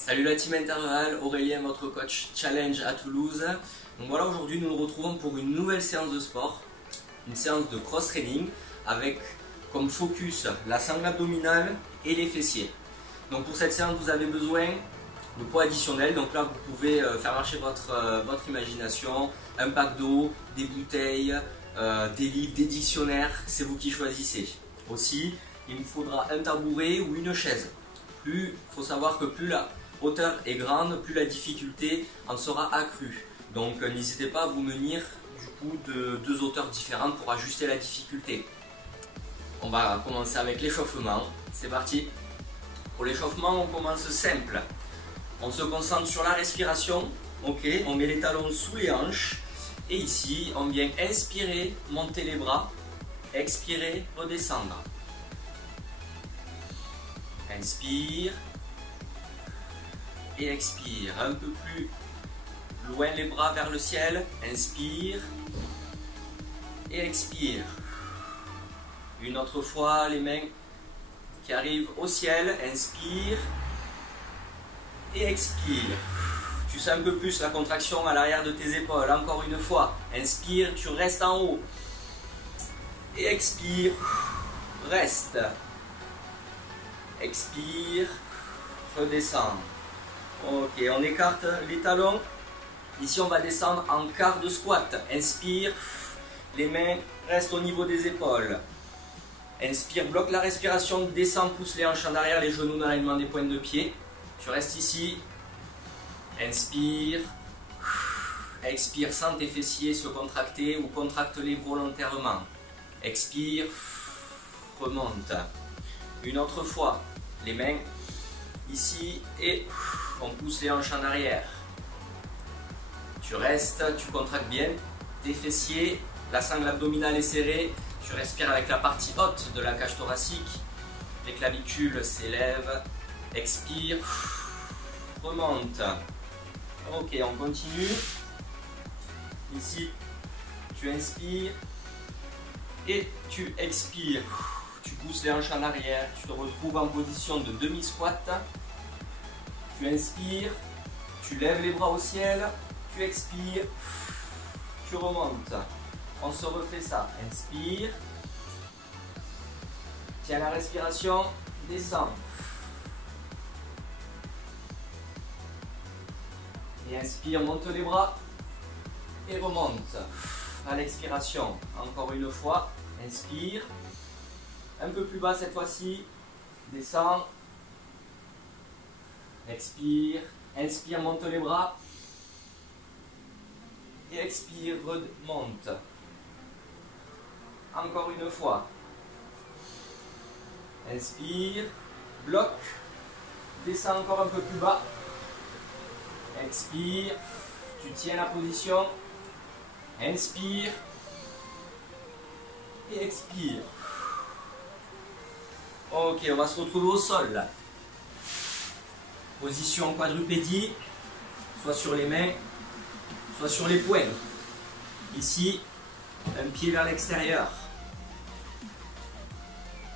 Salut la team intervalles, Aurélien, votre coach challenge à Toulouse. Donc voilà, aujourd'hui nous nous retrouvons pour une nouvelle séance de sport, une séance de cross-training avec comme focus la sangle abdominale et les fessiers. Donc pour cette séance vous avez besoin de poids additionnel, donc là vous pouvez faire marcher votre imagination, un pack d'eau, des bouteilles, des livres, des dictionnaires, c'est vous qui choisissez. Aussi, il vous faudra un tabouret ou une chaise. Il faut savoir que plus la hauteur est grande, plus la difficulté en sera accrue. Donc n'hésitez pas à vous munir du coup de deux hauteurs différentes pour ajuster la difficulté. On va commencer avec l'échauffement. C'est parti. Pour l'échauffement, on commence simple. On se concentre sur la respiration. Ok, on met les talons sous les hanches. Et ici, on vient inspirer, monter les bras. Expirer, redescendre. Inspire et expire. Un peu plus loin les bras vers le ciel. Inspire et expire. Une autre fois, les mains qui arrivent au ciel. Inspire et expire. Tu sens un peu plus la contraction à l'arrière de tes épaules. Encore une fois. Inspire, tu restes en haut. Et expire. Reste. Expire. Redescend. Ok, on écarte les talons. Ici, on va descendre en quart de squat. Inspire. Les mains restent au niveau des épaules. Inspire, bloque la respiration. Descend, pousse les hanches en arrière, les genoux dans l'alignement des pointes de pied. Tu restes ici. Inspire. Expire, sens tes fessiers se contracter ou contracte-les volontairement. Expire. Remonte. Une autre fois. Les mains ici et on pousse les hanches en arrière. Tu restes, tu contractes bien tes fessiers, la sangle abdominale est serrée, tu respires avec la partie haute de la cage thoracique, les clavicules s'élèvent, expire, remonte. Ok, on continue. Ici, tu inspires et tu expires. Tu pousses les hanches en arrière, tu te retrouves en position de demi-squat. Tu inspires, tu lèves les bras au ciel, tu expires, tu remontes. On se refait ça. Inspire, tiens la respiration, descends. Et inspire, monte les bras et remonte. À l'expiration, encore une fois, inspire. Un peu plus bas cette fois-ci, descends, expire, inspire, monte les bras, et expire, remonte. Encore une fois, inspire, bloque, descends encore un peu plus bas, expire, tu tiens la position, inspire, et expire. Ok, on va se retrouver au sol là. Position quadrupédie, soit sur les mains, soit sur les poings. Ici, un pied vers l'extérieur.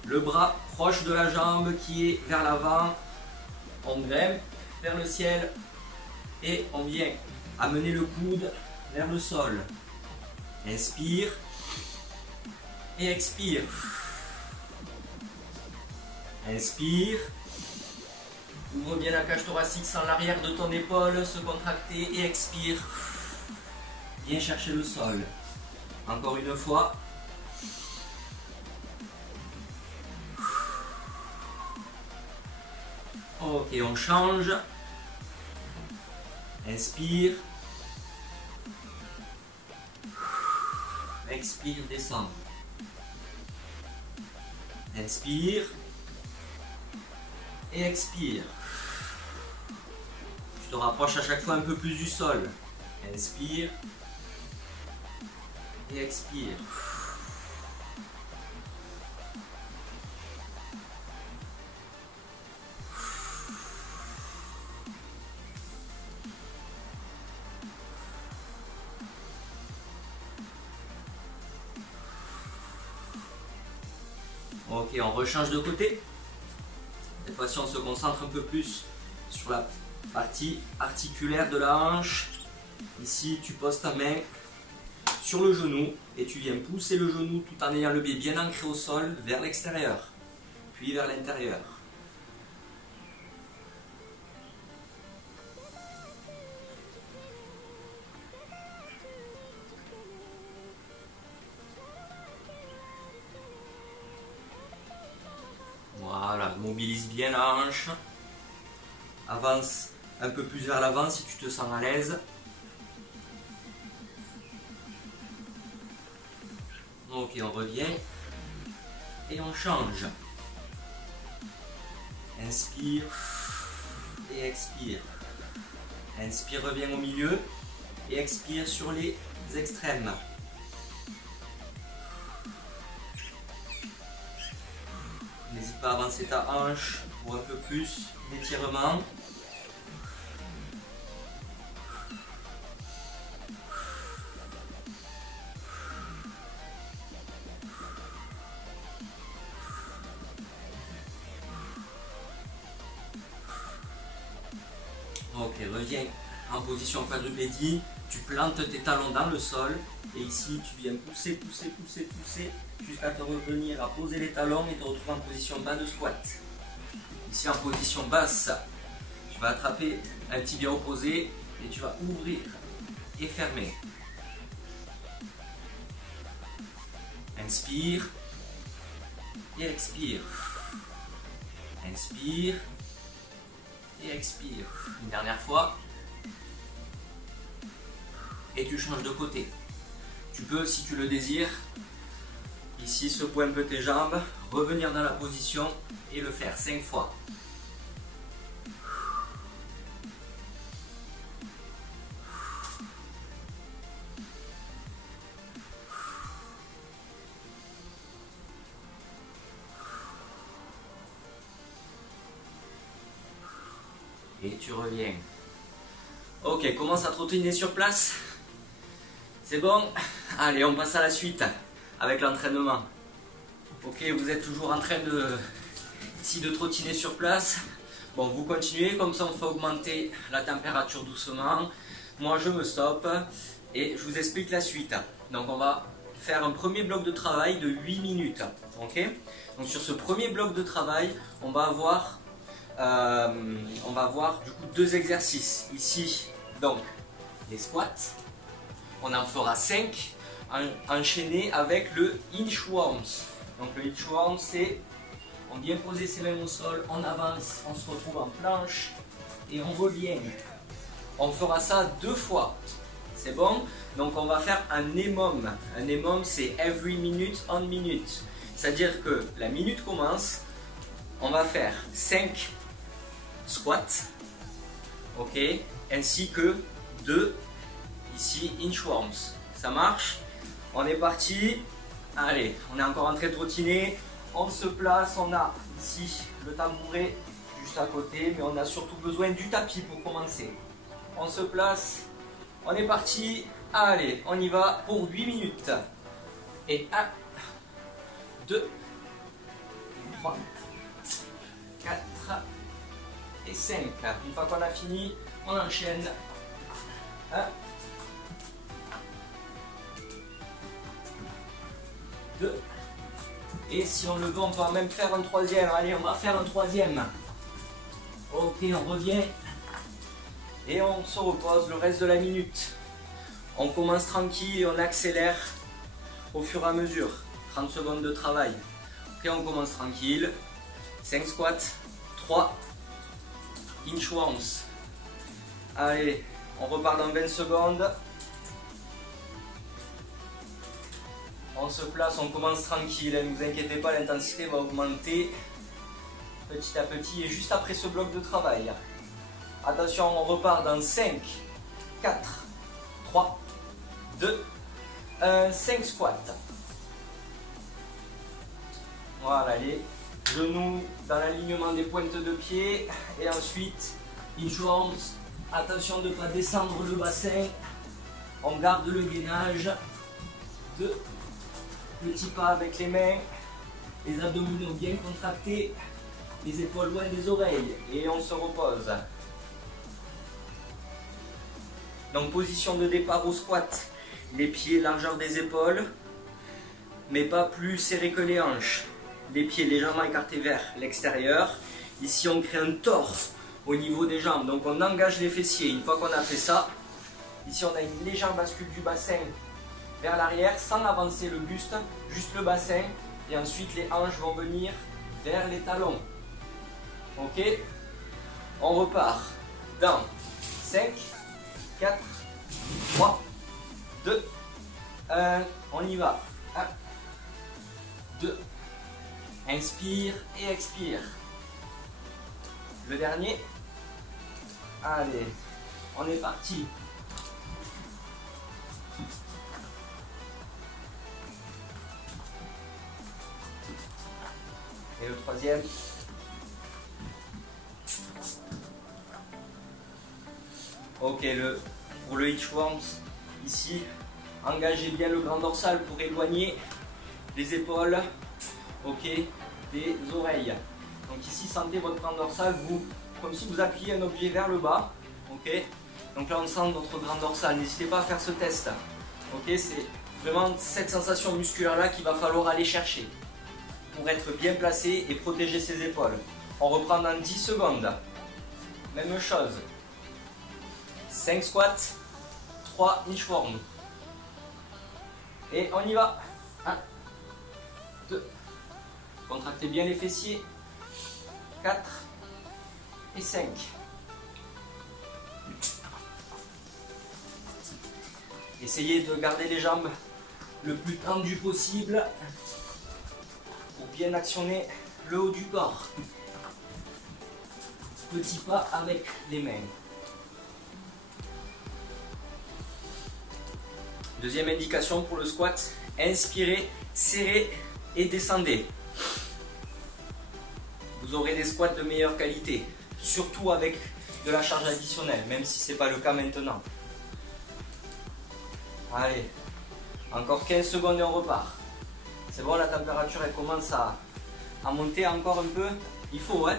Le bras proche de la jambe qui est vers l'avant. On grimpe vers le ciel et on vient amener le coude vers le sol. Inspire et expire. Inspire, ouvre bien la cage thoracique sans l'arrière de ton épaule se contracter et expire. Viens chercher le sol. Encore une fois. Ok, on change. Inspire. Expire, descend. Inspire. Et expire. Tu te rapproches à chaque fois un peu plus du sol. Inspire. Et expire. Ok, on rechange de côté. Cette fois-ci, on se concentre un peu plus sur la Partie articulaire de la hanche. Ici, tu poses ta main sur le genou et tu viens pousser le genou tout en ayant le pied bien ancré au sol vers l'extérieur, puis vers l'intérieur. Voilà, mobilise bien la hanche. Avance un peu plus vers l'avant si tu te sens à l'aise. Ok, on revient et on change. Inspire et expire. Inspire, reviens au milieu et expire sur les extrêmes. N'hésite pas à avancer ta hanche pour un peu plus d'étirement. Ok, reviens en position quadrupédie, tu plantes tes talons dans le sol et ici tu viens pousser, pousser, pousser, pousser jusqu'à te revenir à poser les talons et te retrouver en position bas de squat. Ici en position basse, tu vas attraper un tibia opposé et tu vas ouvrir et fermer. Inspire et expire. Inspire et expire. Une dernière fois. Et tu changes de côté. Tu peux, si tu le désires, ici secouer un peu tes jambes, revenir dans la position et le faire 5 fois. Et tu reviens. Ok, commence à trottiner sur place. C'est bon? Allez, on passe à la suite avec l'entraînement. Ok, vous êtes toujours en train de trottiner sur place. Bon, vous continuez, comme ça on fait augmenter la température doucement. Moi je me stoppe et je vous explique la suite. Donc on va faire un premier bloc de travail de 8 minutes. Ok? Donc sur ce premier bloc de travail, on va avoir du coup 2 exercices. Ici, donc les squats. On en fera 5 enchaînés avec le inchworms. Donc le inchworms, c'est on vient poser ses mains au sol, on avance, on se retrouve en planche et on revient. On fera ça 2 fois. C'est bon? Donc on va faire un EMOM. Un EMOM, c'est every minute on minute. C'est-à-dire que la minute commence, on va faire 5 squats, ok, ainsi que 2 ici inchworms. Ça marche? On est parti. Allez, on est encore en train de trottiner. On se place, on a ici le tabouret juste à côté, mais on a surtout besoin du tapis pour commencer. On se place, on est parti. Allez, on y va pour 8 minutes. Et 1, 2, 3, 4 et 5. Une fois qu'on a fini, on enchaîne. 1, 2. Et si on le veut, on peut même faire un troisième. Allez, on va faire un troisième. Ok, on revient. Et on se repose le reste de la minute. On commence tranquille et on accélère au fur et à mesure. 30 secondes de travail. Ok, on commence tranquille. 5 squats. 3 inchworms. Allez, on repart dans 20 secondes. On se place, on commence tranquille, ne vous inquiétez pas, l'intensité va augmenter petit à petit et juste après ce bloc de travail. Attention, on repart dans 5, 4, 3, 2, 1, 5 squats. Voilà, les genoux dans l'alignement des pointes de pied et ensuite inchworms. Attention de ne pas descendre le bassin, on garde le gainage. 2 petits pas avec les mains, les abdominaux bien contractés, les épaules loin des oreilles et on se repose. Donc position de départ au squat, les pieds largeur des épaules, mais pas plus serrés que les hanches. Les pieds légèrement écartés vers l'extérieur. Ici on crée un torse au niveau des jambes, donc on engage les fessiers. Une fois qu'on a fait ça, ici on a une légère bascule du bassin vers l'arrière sans avancer le buste, juste le bassin, et ensuite les hanches vont venir vers les talons. Ok, on repart dans 5, 4, 3, 2, 1, on y va. 1, 2, inspire et expire. Le dernier. Allez, on est parti. Et le troisième. Ok, pour le hitchworms, ici, engagez bien le grand dorsal pour éloigner les épaules, ok, des oreilles. Donc ici, sentez votre grand dorsal, comme si vous appuyez un objet vers le bas, ok. Donc là, on sent notre grand dorsal. N'hésitez pas à faire ce test, ok. C'est vraiment cette sensation musculaire-là qu'il va falloir aller chercher pour être bien placé et protéger ses épaules. On reprend dans 10 secondes. Même chose. 5 squats, 3 inchworms. Et on y va. 1, 2. Contractez bien les fessiers. 4 et 5. Essayez de garder les jambes le plus tendues possible pour bien actionner le haut du corps. Petit pas avec les mains. Deuxième indication pour le squat, inspirez, serrez et descendez. Vous aurez des squats de meilleure qualité, surtout avec de la charge additionnelle, même si ce n'est pas le cas maintenant. Allez, encore 15 secondes et on repart. C'est bon, la température elle commence à monter encore un peu. Il faut, hein.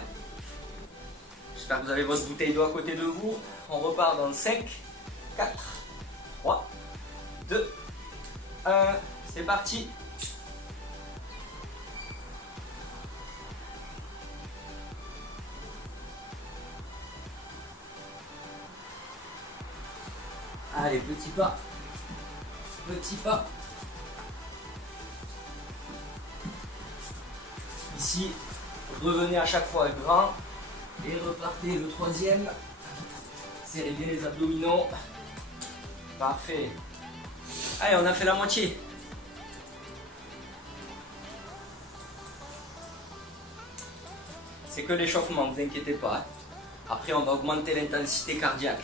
J'espère que vous avez votre bouteille d'eau à côté de vous. On repart dans 5, 4, 3, 2, 1. C'est parti. Allez, petit pas. Petit pas. Ici, revenez à chaque fois grand et repartez le troisième. Serrez bien les abdominaux. Parfait. Allez, on a fait la moitié. C'est que l'échauffement, ne vous inquiétez pas. Après, on va augmenter l'intensité cardiaque.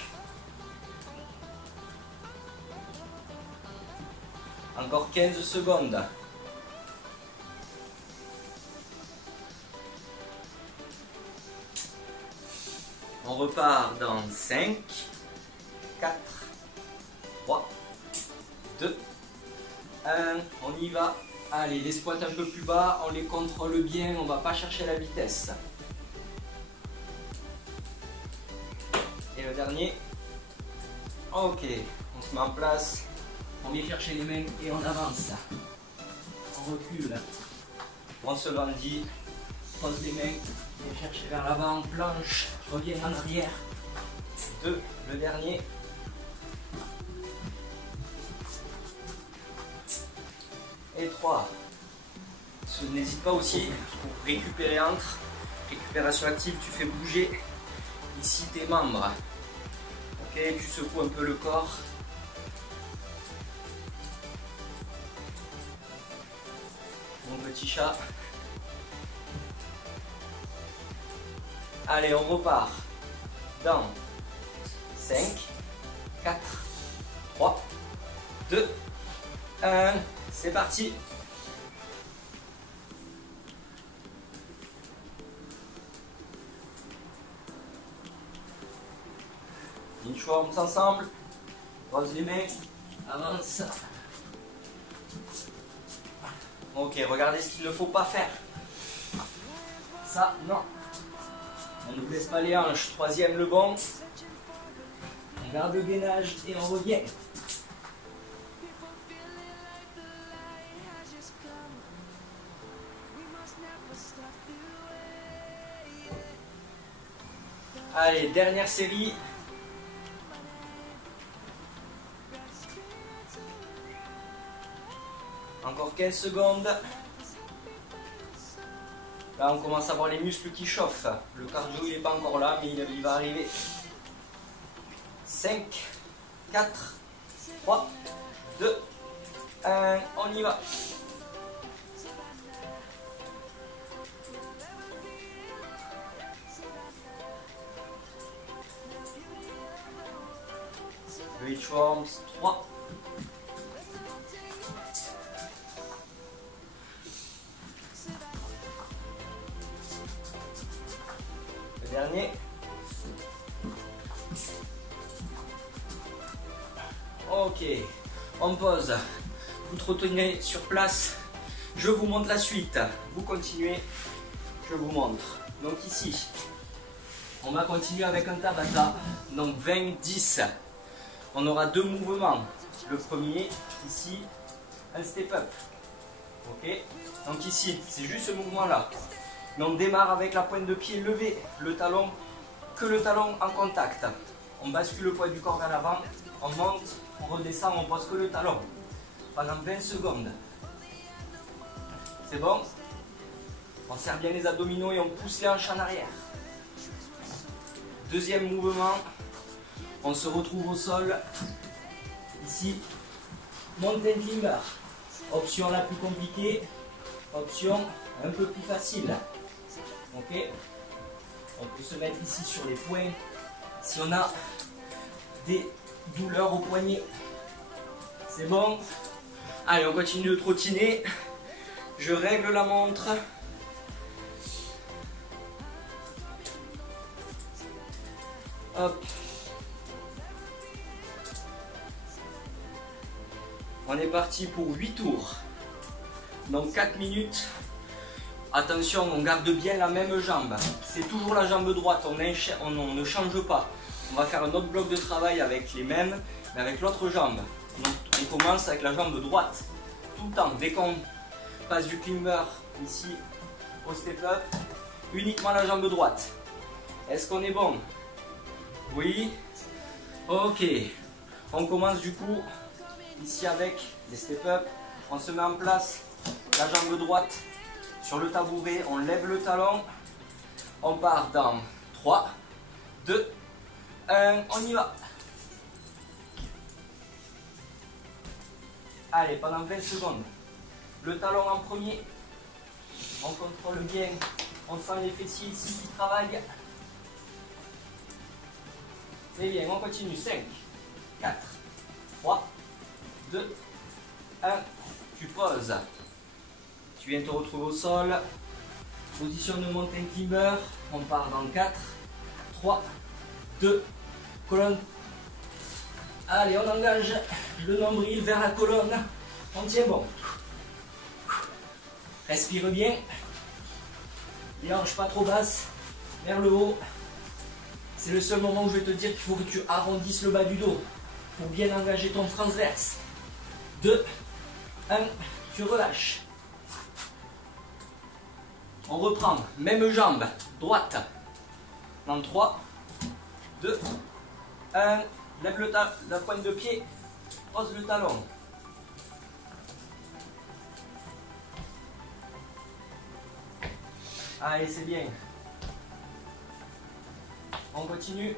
Encore 15 secondes. On repart dans 5, 4, 3, 2, 1. On y va. Allez, les squats un peu plus bas, on les contrôle bien, on ne va pas chercher la vitesse. Et le dernier. Ok, on se met en place. On vient chercher les mains et on avance. On recule. On se bandit. Pose les mains. Viens chercher vers l'avant. Planche. Reviens en arrière. 2. Le dernier. Et 3. N'hésite pas aussi pour récupérer entre. Récupération active, tu fais bouger ici tes membres. Ok, tu secoues un peu le corps. Mon petit chat. Allez, on repart dans 5, 4, 3, 2, 1. C'est parti. Inchworms ensemble. Pose les mains. Avance. Ok, regardez ce qu'il ne faut pas faire. Ça, non. On ne blesse pas les hanches. Troisième, le bon. On garde le gainage et on revient. Allez, dernière série. Encore 15 secondes. Là, on commence à voir les muscles qui chauffent. Le cardio, il n'est pas encore là, mais il va arriver. 5, 4, 3, 2, 1, on y va. Reachworms 3. Le dernier. Ok, on pose. Vous te retenez sur place. Je vous montre la suite. Vous continuez. Je vous montre. Donc ici, on va continuer avec un Tabata. Donc 20, 10. On aura deux mouvements. Le premier, ici, un step-up. Ok. Donc ici, c'est juste ce mouvement-là. Mais on démarre avec la pointe de pied levée. Le talon, que le talon en contact. On bascule le poids du corps vers l'avant. On monte, on redescend, on pose que le talon. Pendant 20 secondes. C'est bon? On serre bien les abdominaux et on pousse les hanches en arrière. Deuxième mouvement. On se retrouve au sol. Ici, mountain climber. Option la plus compliquée. Option un peu plus facile. Ok. On peut se mettre ici sur les poings. Si on a des douleurs au poignet. C'est bon. Allez, on continue de trottiner. Je règle la montre. Hop. On est parti pour 8 tours. Donc 4 minutes. Attention, on garde bien la même jambe. C'est toujours la jambe droite, on ne change pas. On va faire un autre bloc de travail avec les mêmes, mais avec l'autre jambe. Donc on commence avec la jambe droite. Tout le temps, dès qu'on passe du climber ici au step-up, uniquement la jambe droite. Est-ce qu'on est bon? Oui. Ok. On commence du coup ici avec les step-up. On se met en place, la jambe droite sur le tabouret. On lève le talon. On part dans 3, 2, 1. On y va. Allez, pendant 20 secondes. Le talon en premier. On contrôle bien. On sent les fessiers ici qui travaillent. C'est bien, on continue. 5, 4, 3, 2, 1. Tu poses. Tu viens te retrouver au sol. Position de mountain climber. On part dans 4, 3, 2, colonne. Allez, on engage le nombril vers la colonne. On tient bon. Respire bien. Les hanches pas trop basses. Vers le haut. C'est le seul moment où je vais te dire qu'il faut que tu arrondisses le bas du dos pour bien engager ton transverse. 2, 1, tu relâches. On reprend, même jambe, droite. Dans 3, 2, 1, lève la pointe de pied, pose le talon. Allez, c'est bien. On continue.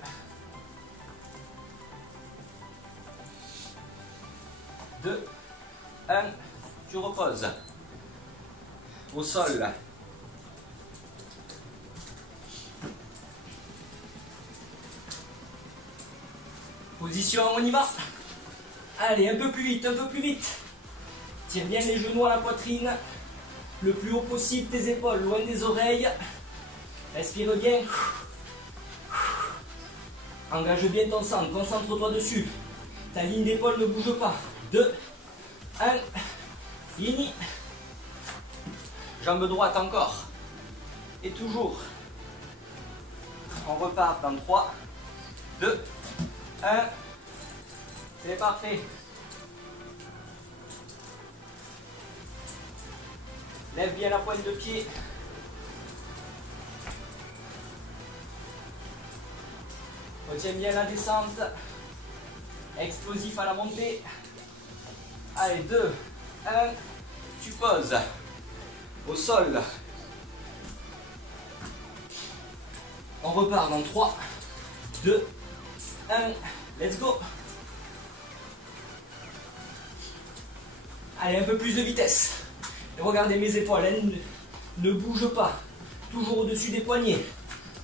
2, 1, tu reposes. Au sol. Position, on y va. Allez, un peu plus vite, un peu plus vite. Tiens bien les genoux à la poitrine. Le plus haut possible, tes épaules loin des oreilles. Respire bien. Engage bien ton centre, concentre-toi dessus. Ta ligne d'épaule ne bouge pas. 2, 1, fini. Jambe droite encore. Et toujours. On repart dans 3, 2, 1, C'est parfait. Lève bien la pointe de pied. Retiens bien la descente. Explosif à la montée. Allez, 2, 1. Tu poses. Au sol. On repart dans 3, 2, 1. Let's go. Allez, un peu plus de vitesse. Et regardez mes épaules, elles ne bougent pas. Toujours au-dessus des poignets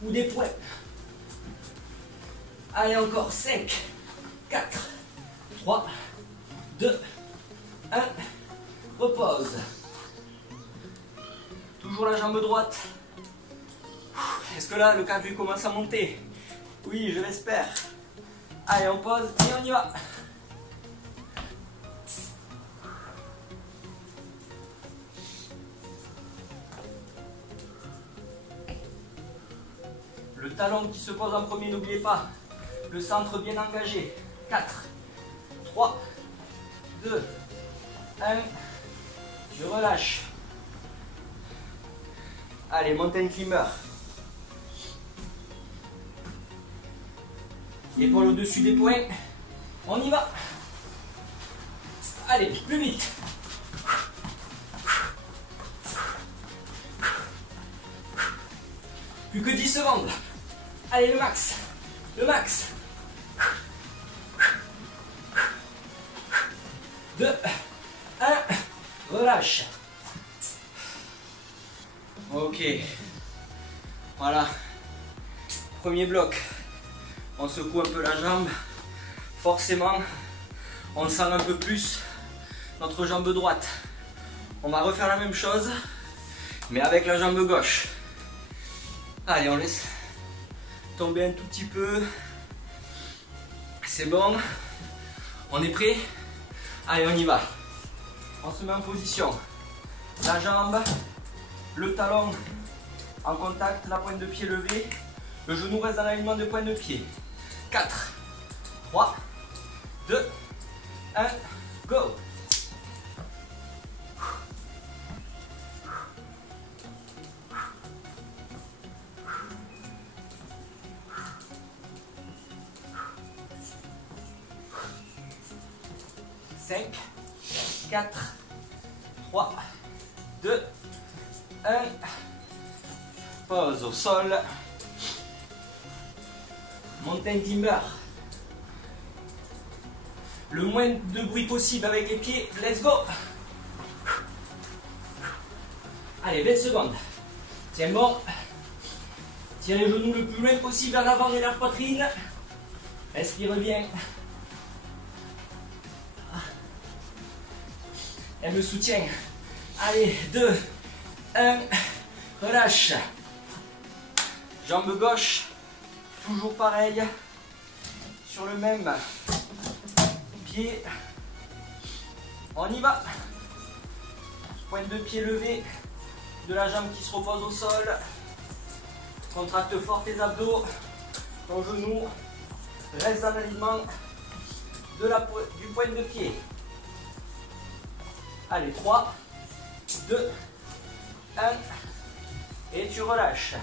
ou des poings. Allez, encore 5, 4, 3, 2, 1. Repose. Toujours la jambe droite. Est-ce que là, le cardio commence à monter? Oui, je l'espère. Allez, on pose et on y va. Le talon qui se pose en premier, n'oubliez pas. Le centre bien engagé. 4, 3, 2, 1. Tu relâches. Allez, mountain climber. Épaule au-dessus des poings. On y va. Allez, plus vite. Plus que 10 secondes. Allez, le max. Le max. 2, 1. Relâche. Ok. Voilà. Premier bloc. On secoue un peu la jambe. Forcément, on sent un peu plus notre jambe droite. On va refaire la même chose, mais avec la jambe gauche. Allez, on laisse tomber un tout petit peu. C'est bon. On est prêt? Allez, on y va. On se met en position. La jambe, le talon en contact, la pointe de pied levée. Le genou reste dans l'alignement de pointe de pied. 4, 3, 2, 1, go! Cinq, 4, 3, 2, 1. Pause au sol. Mountain climber. Le moins de bruit possible avec les pieds. Let's go. Allez, 20 secondes. Tiens bon. Tire les genoux le plus loin possible vers l'avant de la poitrine. Respire bien. Elle me soutient. Allez, 2, 1. Relâche. Jambe gauche. Toujours pareil. Sur le même pied. On y va. Pointe de pied levée. De la jambe qui se repose au sol. Contracte fort tes abdos. Ton genou reste dans l'alignement du pointe de pied. Allez, 3, 2, 1. Et tu relâches.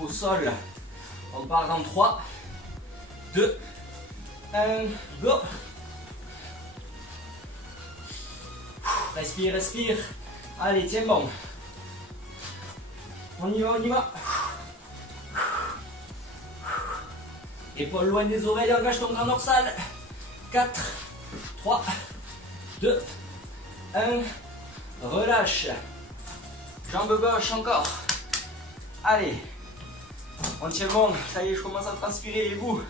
Au sol, on part dans 3, 2, 1, go. Respire, respire. Allez, tiens bon. On y va, on y va. Épaules loin des oreilles, engage ton grand dorsal. 4, 3, 2, 1. Relâche. Jambe gauche encore. Allez. On tient bon. Ça y est, je commence à transpirer les bouts.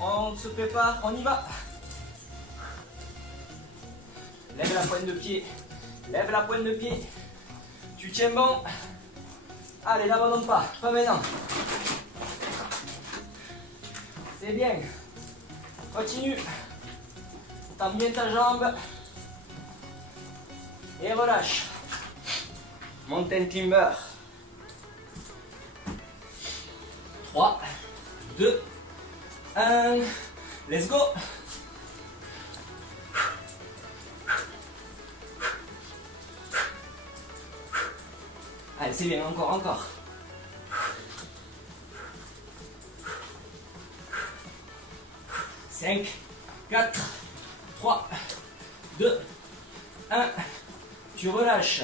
On se prépare, on y va. Lève la pointe de pied. Lève la pointe de pied. Tu tiens bon. Allez, n'abandonne pas. Pas maintenant. C'est bien. Continue. Tends bien ta jambe. Et relâche. Mountain climber. 3, 2, 1, let's go. Allez, c'est bien, encore. 5, 4, 3, 2, 1, tu relâches.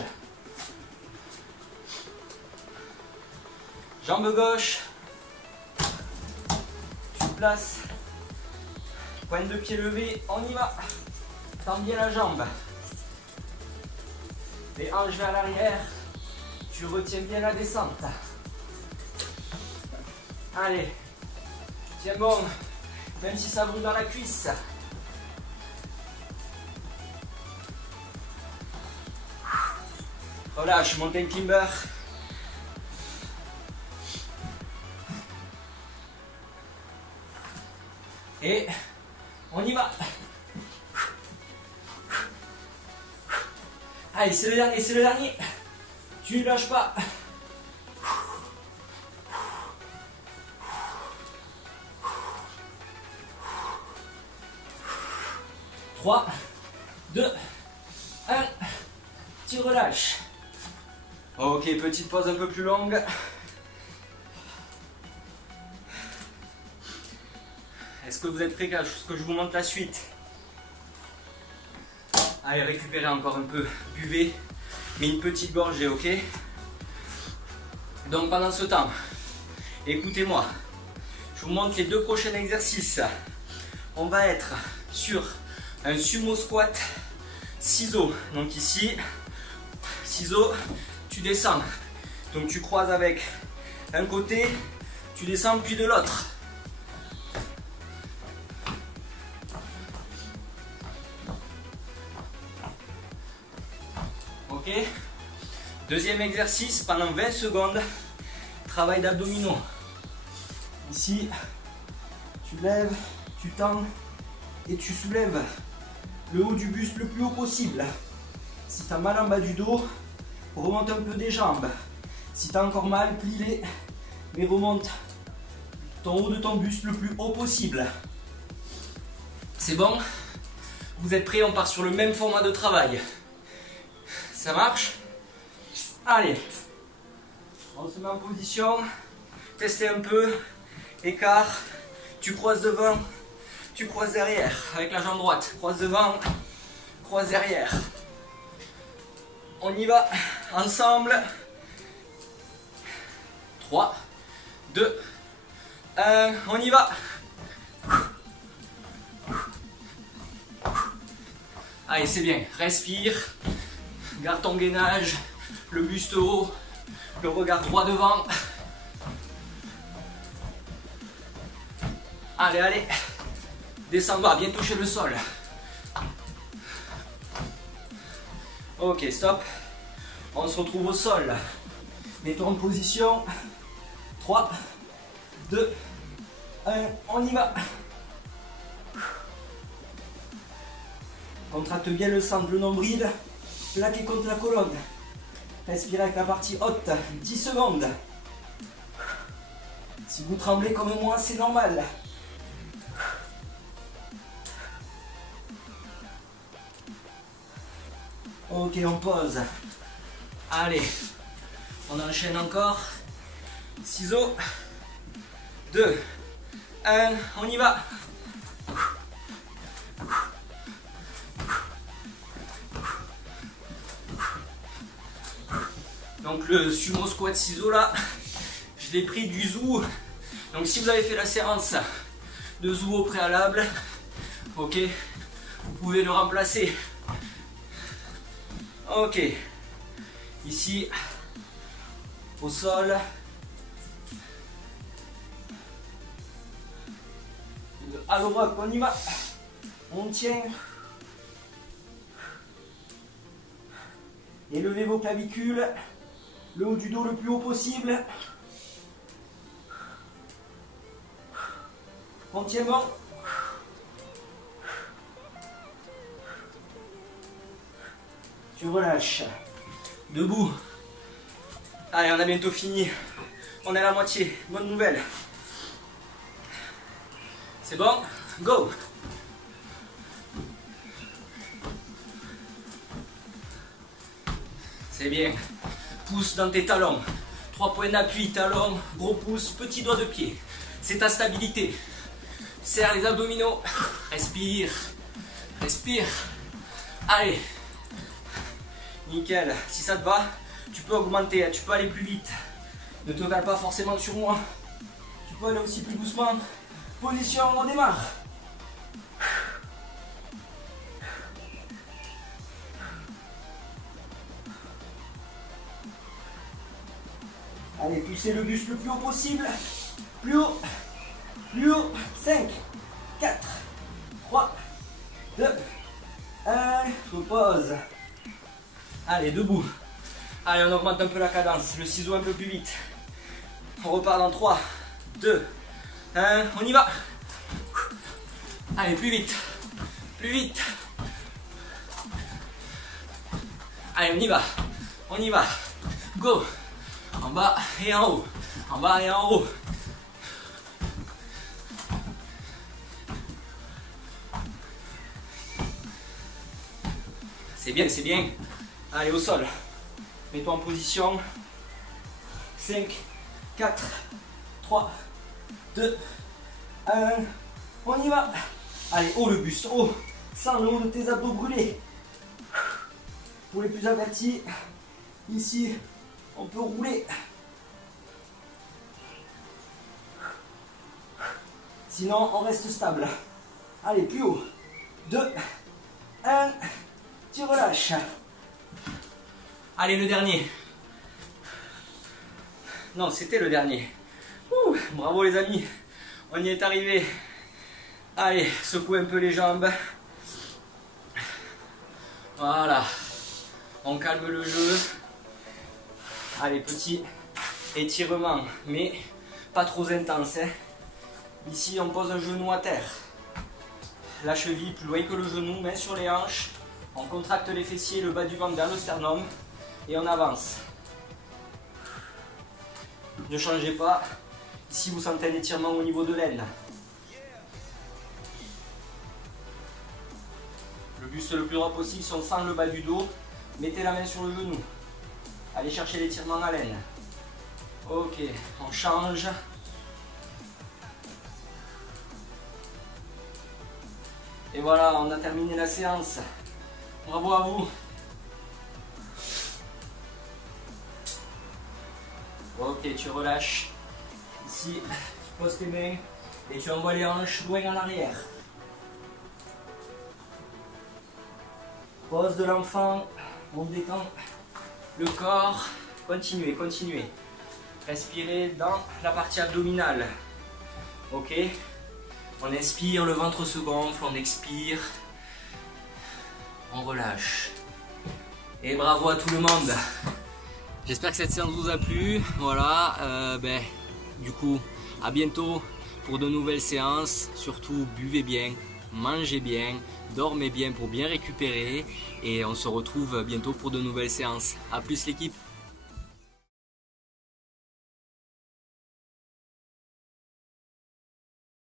Jambe gauche, tu places, pointe de pied levée, on y va. Tends bien la jambe. Les hanches vers l'arrière, tu retiens bien la descente. Allez, tiens bon, même si ça brûle dans la cuisse. Relâche, mountain climber. Et on y va. Allez, c'est le dernier. Tu ne lâches pas. Trois, 2, 1, tu relâches. Ok, petite pause un peu plus longue. Est-ce que vous êtes prêts à ce que je vous montre la suite? Allez, récupérez encore un peu, buvez, mais une petite gorgée, ok? Donc pendant ce temps, écoutez-moi, je vous montre les 2 prochains exercices. On va être sur un sumo squat ciseaux. Donc ici, ciseaux, tu descends. Donc tu croises avec un côté, tu descends puis de l'autre. Ok. Deuxième exercice, pendant 20 secondes, travail d'abdominaux. Ici, tu lèves, tu tends et tu soulèves le haut du buste le plus haut possible. Si tu as mal en bas du dos, remonte un peu des jambes. Si tu as encore mal, plie-les, mais remonte ton haut de ton buste le plus haut possible. C'est bon? Vous êtes prêts? On part sur le même format de travail. Ça marche? Allez, on se met en position, testez un peu, écart, tu croises devant, tu croises derrière, avec la jambe droite, croise devant, croise derrière. On y va, ensemble. 3, 2, 1, on y va. Allez, c'est bien, respire. Garde ton gainage, le buste haut, le regard droit devant. Allez, allez. Descends bas, bien toucher le sol. Ok, stop. On se retrouve au sol. Mets-toi en position. 3, 2, 1, on y va. Contracte bien le centre, le nombril. Plaqué contre la colonne. Respirez avec la partie haute. 10 secondes. Si vous tremblez comme moi, c'est normal. Ok, on pose. Allez, on enchaîne encore. Ciseaux. 2, 1, on y va. Donc le sumo squat ciseaux là, je l'ai pris du zoo. Donc si vous avez fait la séance de zoo au préalable, ok, vous pouvez le remplacer. Ok, ici, au sol. À l'Europe, on y va. On tient. Élevez vos clavicules. Le haut du dos le plus haut possible. On tient bon. Tu relâches. Debout. Allez, on a bientôt fini. On est à la moitié. Bonne nouvelle. C'est bon? Go! C'est bien. Pouce dans tes talons. 3 points d'appui, talons, gros pouce, petit doigt de pied. C'est ta stabilité. Serre les abdominaux. Respire. Respire. Allez. Nickel. Si ça te va, tu peux augmenter, tu peux aller plus vite. Ne te cale pas forcément sur moi. Tu peux aller aussi plus doucement. Position, on démarre. Allez, poussez le buste le plus haut possible. Plus haut. Plus haut. 5, 4, 3, 2, 1. Repose. Allez, debout. Allez, on augmente un peu la cadence. Le ciseau un peu plus vite. On repart dans 3, 2, 1. On y va. Allez, plus vite. Plus vite. Allez, on y va. On y va. Go. En bas et en haut. En bas et en haut. C'est bien, c'est bien. Allez, au sol. Mets-toi en position. 5, 4, 3, 2, 1. On y va. Allez, haut le buste, haut. Sans le haut de tes abdos brûlés. Pour les plus avertis, ici, on peut rouler. Sinon, on reste stable. Allez, plus haut. 2, 1. Tu relâches. Allez, le dernier. Non, c'était le dernier. Ouh, bravo les amis. On y est arrivé. Allez, secouez un peu les jambes. Voilà. On calme le jeu. Allez, petit étirement, mais pas trop intense. Hein. Ici, on pose un genou à terre. La cheville plus loin que le genou, main sur les hanches. On contracte les fessiers, le bas du ventre vers le sternum. Et on avance. Ne changez pas. Ici, vous sentez un étirement au niveau de l'aine. Le buste le plus droit possible, si on sent le bas du dos, mettez la main sur le genou. Allez chercher l'étirement à l'aine. Ok, on change. Et voilà, on a terminé la séance. Bravo à vous. Ok, tu relâches. Ici, tu poses tes mains et tu envoies les hanches loin en arrière. Pose de l'enfant, on détend le corps. Continuez, continuez. Respirez dans la partie abdominale. Ok. On inspire, le ventre se gonfle, on expire. On relâche. Et bravo à tout le monde. J'espère que cette séance vous a plu. Voilà, du coup, à bientôt pour de nouvelles séances. Surtout, buvez bien, mangez bien, dormez bien pour bien récupérer. Et on se retrouve bientôt pour de nouvelles séances. A plus l'équipe.